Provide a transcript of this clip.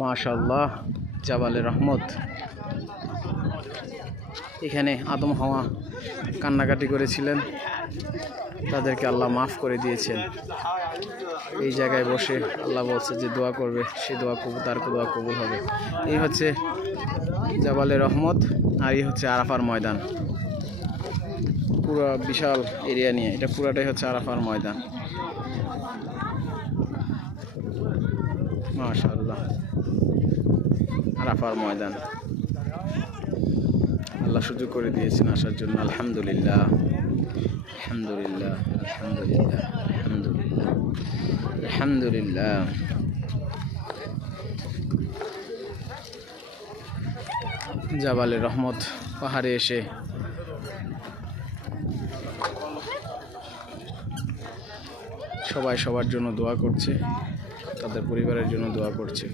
মাশাআল্লাহ, জাবালে রহমত। এখানে আদম হাওয়া কান্নাকাটি করেছিলেন, তাদেরকে আল্লাহ মাফ করে দিয়েছেন। এই জায়গায় বসে আল্লাহ বলছে যে দোয়া করবে, সে দোয়া কবুল, তার দোয়া কবুল হবে। এই হচ্ছে জাবালে রহমত, আর এই হচ্ছে আরাফার ময়দান। পুরো বিশাল এরিয়া নিয়ে এটা পুরাটাই হচ্ছে আরাফার ময়দান। মাশাআল্লাহ, আরাফার ময়দান আল্লাহ সুযোগ করে দিয়েছেন আসার জন্য। আলহামদুলিল্লাহ, আলহামদুলিল্লাহ, আলহামদুলিল্লাহ, আলহামদুলিল্লাহ, আলহামদুলিল্লাহ। জাবালে রহমত পাহাড়ে এসে সবাই সবার জন্য দোয়া করছে, তাদের পরিবারের জন্য দোয়া করছে।